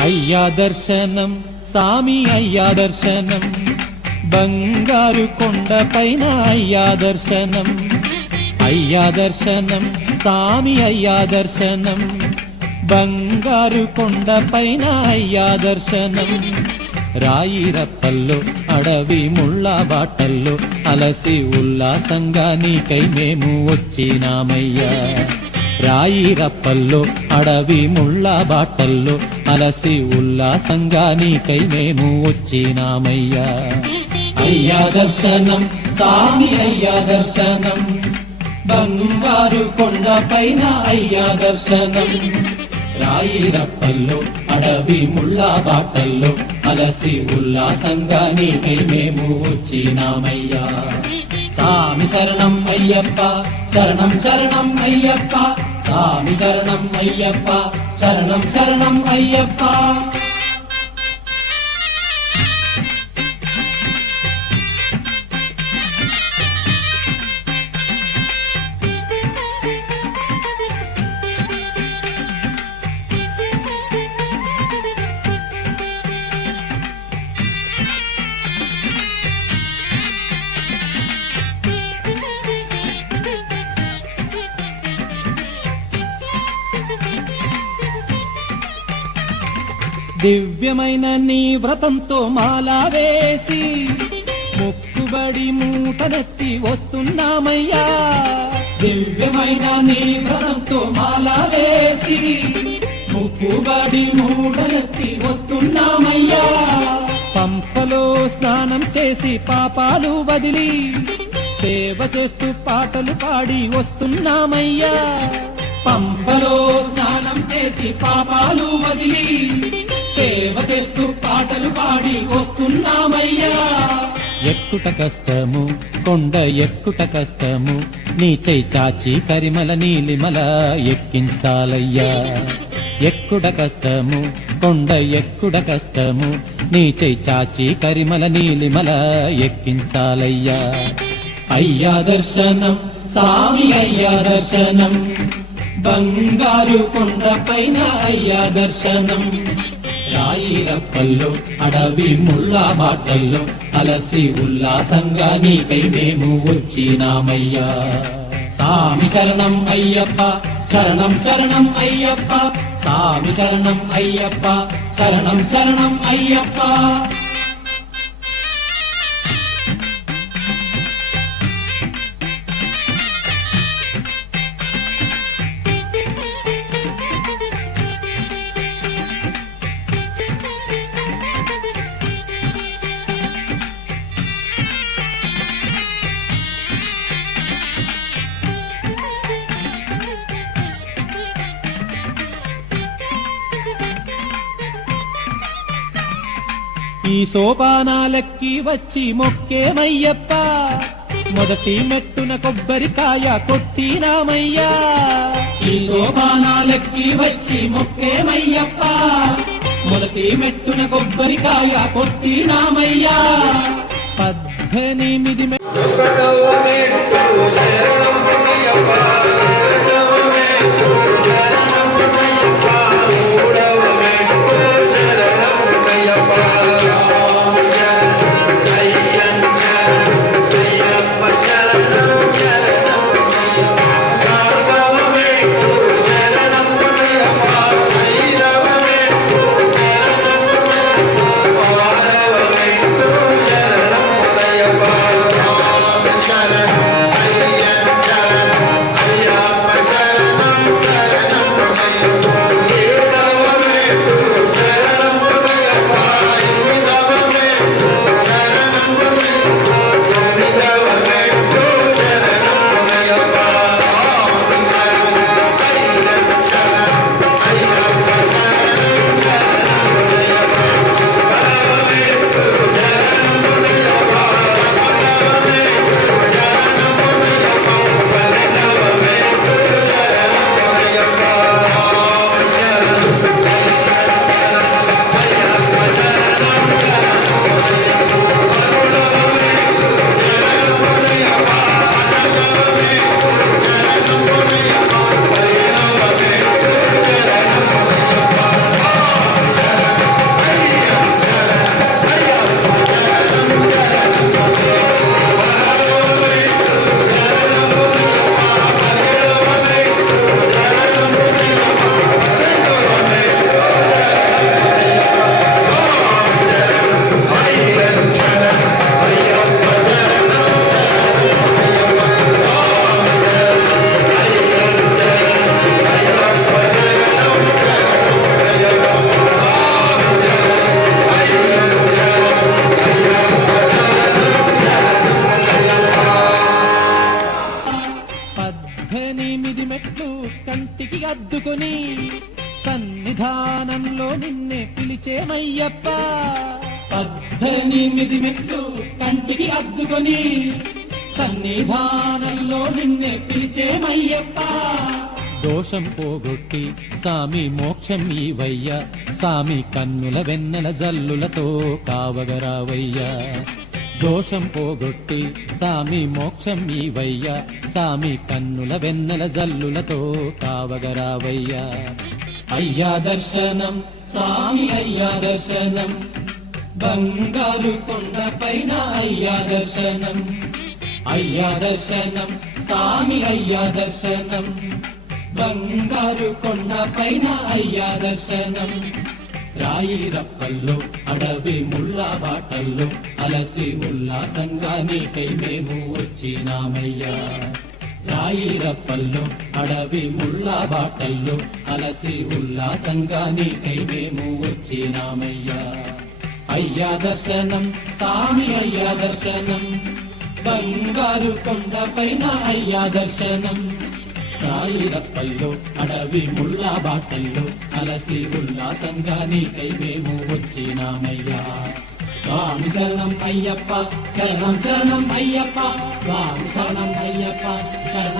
అయ్యా దర్శనం సామి అయ్యా దర్శనం. బంగారు కొండ పైన అయ్యా దర్శనం. అయ్యా దర్శనం సామి అయ్యా దర్శనం. బంగారు కొండ పైన అయ్యా దర్శనం. రాయి రప్పల్లో అడవి ముళ్ళ బాటల్లో అలసి ఉల్లాసంగా నీకై మేము వచ్చినామయ్యా. రాయి రప్పల్లో అడవి ముళ్ళ బాటల్లో అలసి ఉల్లాసంగా నీకై మేము వచ్చినామయ్యా. అయ్యా దర్శనం సామి అయ్యా దర్శనం. బంగారు కొండ పైన అయ్యా దర్శనం. రాయి రప్పల్లో అడవి ముళ్ళ బాటల్లో అలసి ఉల్లాసంగా నీకై మేము వచ్చినామయ్యా. సామి శరణం అయ్యప్ప శరణం శరణం అయ్యప్ప. సామి శరణం అయ్యప్ప శరణం శరణం అయ్యప్ప దివ్యమైన నీ వ్రతంతో మాలా వేసి మొక్కుబడి మూటనెత్తి వస్తున్నామయ్యా. దివ్యమైన నీ వ్రతంతో మాలా వేసి మొక్కుబడి మూటనెత్తి వస్తున్నామయ్యా. పంపలో స్నానం చేసి పాపాలు వదిలి సేవ చేస్తూ పాటలు పాడి వస్తున్నామయ్యా. పంపలో స్నానం చేసి పాపాలు వదిలి సేవ చేస్తూ పాటలు పాడి వస్తున్నామయ్యా. ఎక్కుట కష్టము కొండ ఎక్కుట కష్టము నీచై చాచి కరిమల నీలిమల ఎక్కించాలయ్యా. ఎక్కుడ కష్టము కొండ ఎక్కుడ కష్టము నీచై చాచి కరిమల నీలిమల ఎక్కించాలయ్యా. అయ్యా దర్శనం స్వామి అయ్యా దర్శనం బంగారు కొండ పైన అయ్యా దర్శనం. రాయి అడవి ముళ్ళ బాటల్లో అలసి ఉల్లాసంగా నీకై మేము వచ్చినామయ్యా. సామి శరణం అయ్యప్ప శరణం శరణం అయ్యప్ప సామి శరణం అయ్యప్ప శరణం శరణం అయ్యప్ప. ఈ సోపానాలెక్కి వచ్చి మొక్కేమయ్యప్ప మొదటి మెట్టున కొబ్బరికాయ కొట్టినామయ్యా ఈ సోపానాలెక్కి వచ్చి మొక్కేమయ్యప్ప మొదటి మెట్టున కొబ్బరికాయ కొట్టినామయ్యా పద్దెనిమిది మెట్టు సన్నిధానంలో నిన్నే పిలిచేమయ్యప్ప. పద్దెనిమిది మెట్లు కంటికి అద్దుకొని సన్నిధానంలో నిన్నే పిలిచేమయ్యప్ప. దోషం పోగొట్టి సామి మోక్షం ఈవయ్య సామి కన్నుల వెన్నెల జల్లులతో కావగరావయ్యా. దోషం పోగొట్టి సామి మోక్షం ఈవయ్య సామి కన్నుల వెన్నెల జల్లులతో కావగరావయ్యా. అయ్యా దర్శనం స్వామి అయ్యా దర్శనం. బంగారు కొండ పైన అయ్యా దర్శనం. అయ్యా దర్శనం స్వామి అయ్యా దర్శనం. బంగారు కొండ పైన అయ్యా దర్శనం. రాయి రప్పల్లో అడవి ముళ్ళ బాటల్లో అలసి ఉల్లాసంగా నీకై మేము వచ్చినామయ్యా. రాయిరప్పల్లో అడవి ముళ్ళ బాటల్లో అలసి ఉల్లాసంగా నీకై మేము వచ్చినామయ్యా. అయ్యా దర్శనం స్వామి అయ్యా దర్శనం బంగారు కొండ పైన అయ్యా దర్శనం. సాయి రప్పల్లో అడవి ముల్లా బాటల్లో అలసి ఉల్లాసంగా నీకై మేము వచ్చినామయ్యా. స్వామి శరణం అయ్యప్ప శరణం శరణం అయ్యప్ప స్వామి శరణం అయ్యప్ప శరణం